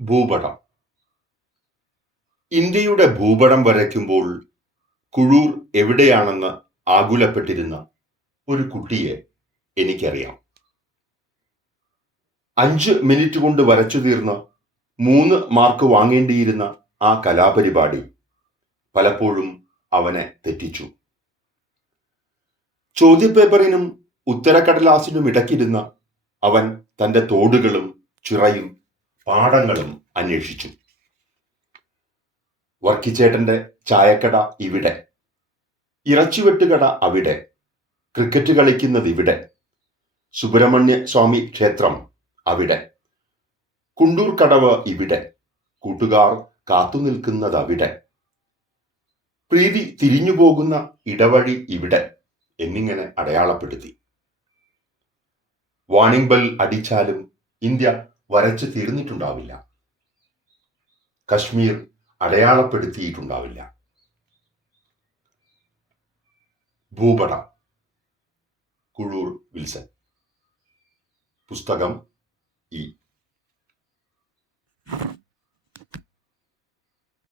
ഭൂപടം. ഇന്ത്യയുടെ ഭൂപടം വരയ്ക്കുമ്പോൾ കുഴൂർ എവിടെയാണെന്ന് ആകുലപ്പെട്ടിരുന്ന ഒരു കുട്ടിയെ എനിക്കറിയാം. അഞ്ച് മിനിറ്റ് കൊണ്ട് വരച്ചു തീർന്ന മൂന്ന് മാർക്ക് വാങ്ങേണ്ടിയിരുന്ന ആ കലാപരിപാടി പലപ്പോഴും അവനെ തെറ്റിച്ചു. ചോദ്യപേപ്പറിനും ഉത്തരക്കടലാസിനും ഇടയ്ക്കിരുന്ന അവൻ തന്റെ തോടുകളും ചിറയും പാടങ്ങളും അന്വേഷിച്ചു. വർക്കിച്ചേട്ടന്റെ ചായക്കട ഇവിടെ. ഇറച്ചിവെട്ടുകട അവിടെ. ക്രിക്കറ്റ് കളിക്കുന്നത് ഇവിടെ. സുബ്രഹ്മണ്യ സ്വാമി ക്ഷേത്രം അവിടെ. കുണ്ടൂർ കടവ് ഇവിടെ. കൂട്ടുകാർ കാത്തുനിൽക്കുന്നത് അവിടെ. പ്രീതി തിരിഞ്ഞു പോകുന്ന ഇടവഴി ഇവിടെ എന്നിങ്ങനെ അടയാളപ്പെടുത്തി. വാണിംഗ് ബെൽ അടിച്ചാലും ഇന്ത്യ വരച്ചു തീർന്നിട്ടുണ്ടാവില്ല. കശ്മീർ അടയാളപ്പെടുത്തിയിട്ടുണ്ടാവില്ല. ഭൂപടം. കുഴൂർ വിൽസൺ. പുസ്തകം ഈ